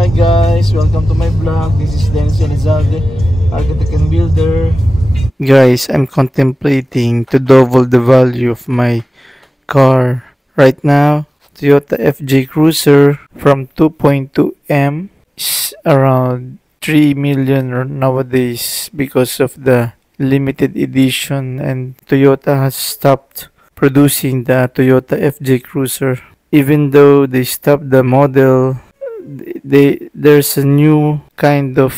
Hi guys, welcome to my vlog. This is Dennis Elizalde, architect and builder. Guys, I'm contemplating to double the value of my car. Right now, Toyota FJ Cruiser from 2.2M is around 3 million nowadays because of the limited edition, and Toyota has stopped producing the Toyota FJ Cruiser. Even though they stopped the model, there's a new kind of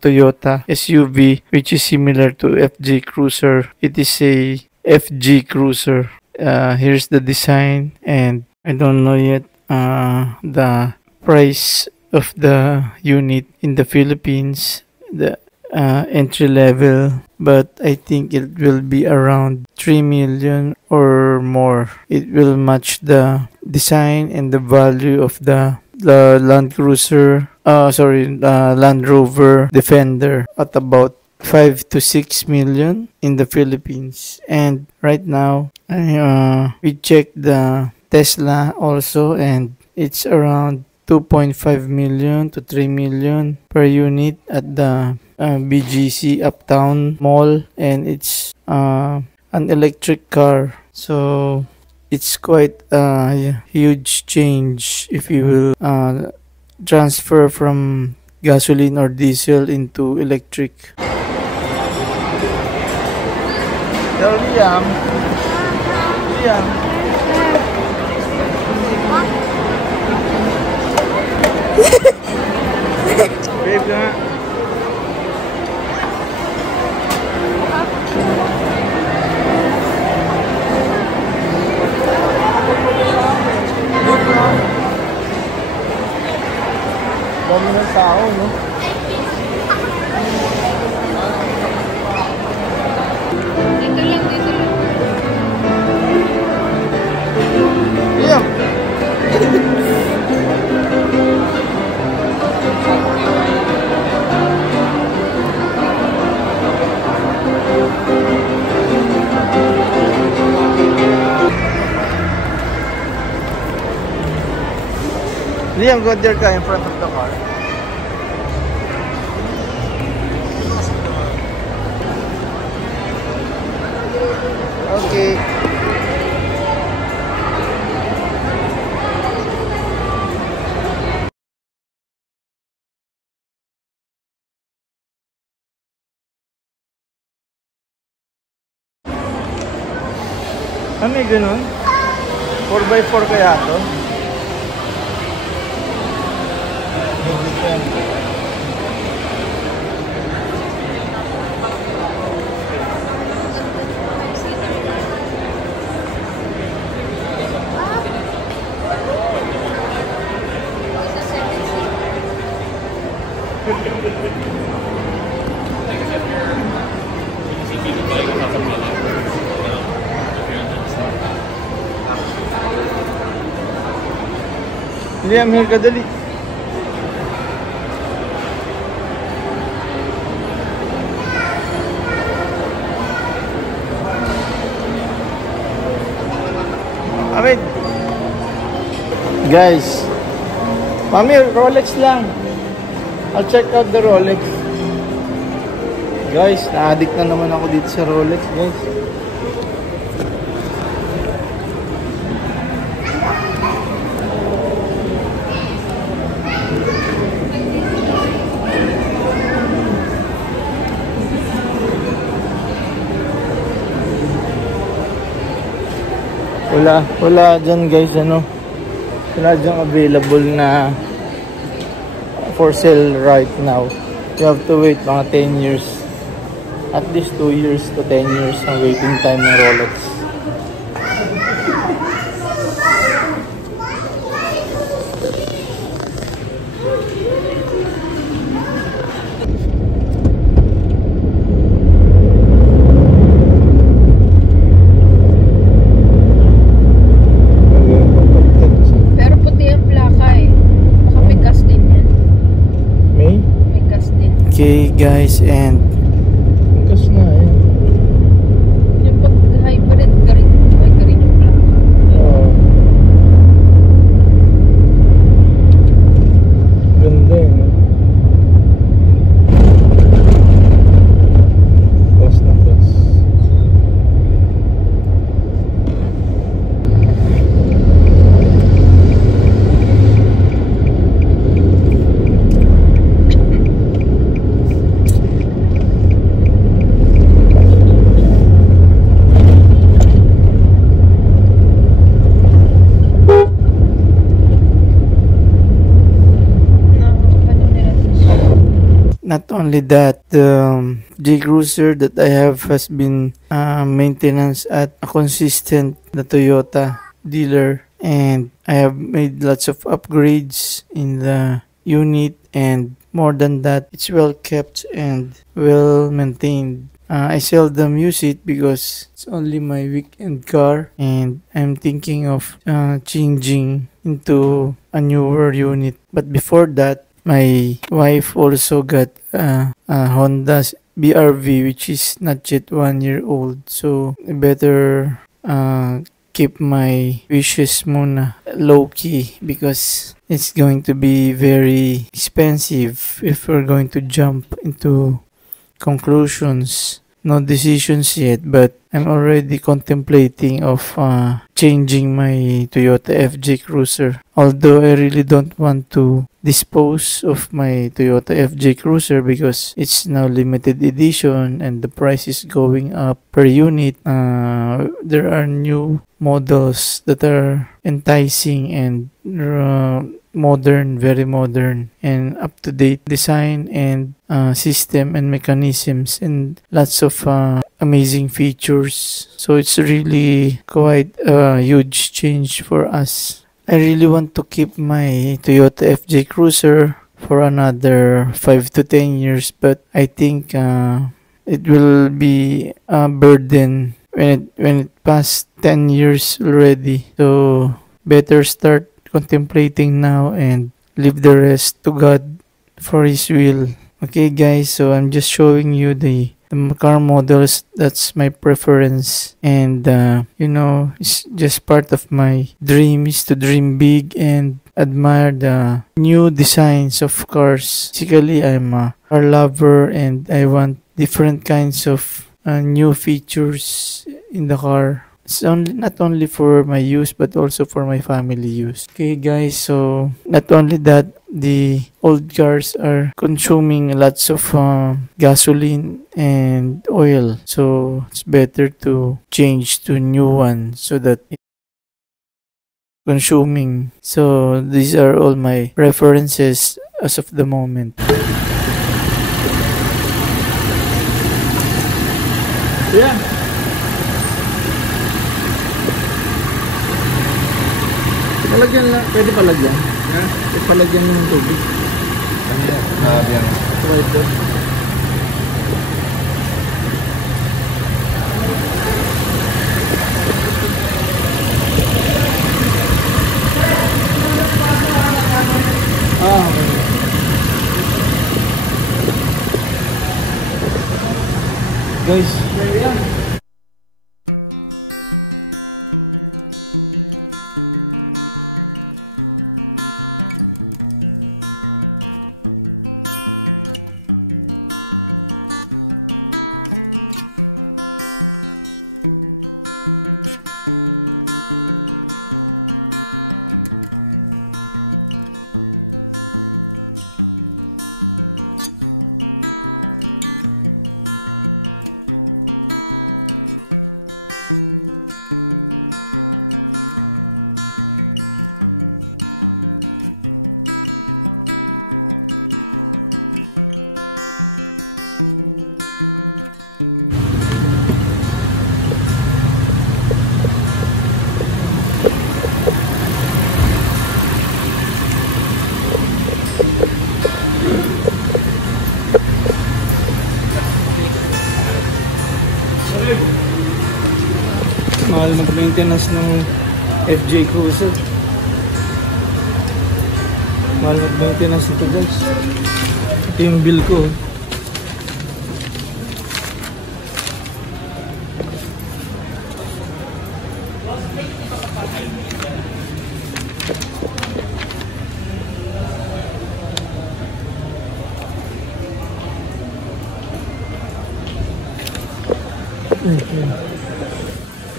Toyota SUV which is similar to FJ Cruiser. It is a FG Cruiser. Here's the design, and I don't know yet the price of the unit in the Philippines, the entry level, but I think it will be around 3 million or more. It will match the design and the value of the Land Cruiser, Land Rover Defender at about 5 to 6 million in the Philippines. And right now, we checked the Tesla also, and it's around 2.5 million to 3 million per unit at the BGC Uptown Mall, and it's an electric car. So it's quite a huge change if you will transfer from gasoline or diesel into electric. Liam. Liam, go there ka in front of the car. Okay. May ganun? 4x4 kaya ito? Liam, here ka dali. Amin. Guys, Mami, Rolex lang. I'll check out the Rolex. Guys, na-addict na naman ako dito sa Rolex, guys. Wala dyan guys, wala dyan available na for sale right now. You have to wait mga 10 years, at least 2 years to 10 years ang waiting time ng Rolex. Okay guys, and gas na yan. Yung pag hybrid garin yung black. Ganda. only that, the J Cruiser that I have has been maintenance at a consistent the Toyota dealer, and I have made lots of upgrades in the unit, and more than that, it's well kept and well maintained. I seldom use it because it's only my weekend car, and I'm thinking of changing into a newer unit. But before that, my wife also got a Honda BRV, which is not yet 1 year old. So I better keep my wishes muna low key because it's going to be very expensive if we're going to jump into conclusions. No decisions yet, but I'm already contemplating of changing my Toyota FJ Cruiser. Although I really don't want to dispose of my Toyota FJ Cruiser because it's now limited edition and the price is going up per unit. There are new models that are enticing and modern, very modern, and up-to-date design and system and mechanisms, and lots of amazing features. So it's really quite a huge change for us. I really want to keep my Toyota FJ Cruiser for another 5 to 10 years, but I think it will be a burden when it passed 10 years already. So better start contemplating now and leave the rest to God for His will. Okay, guys, so I'm just showing you the car models. That's my preference, and it's just part of my dream is to dream big and admire the new designs of cars. Basically, I'm a car lover, and I want different kinds of new features in the car. It's not only for my use but also for my family use. Okay, guys, so not only that, the old cars are consuming lots of gasoline and oil, so it's better to change to new one so that it's consuming. So these are all my preferences as of the moment. Yeah. Palagyan lang, pwede palagyan. Ha? Palagyan lang ng tubig. Ano yan? Grabe yan. Strider. Guys, mahal mag-maintenance ng FJ Cruiser. Mahal mag-maintenance nito, guys. Ito yung bill ko.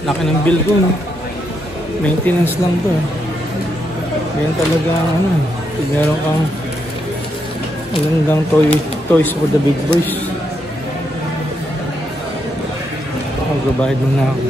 Laki ng bill ko, no? Maintenance lang to. Yan talaga, pag meron kang magandang toys for the big boys. Magbabayad na ako.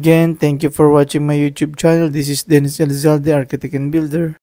Again, thank you for watching my YouTube channel. This is Dennis Elizalde, Architect and Builder.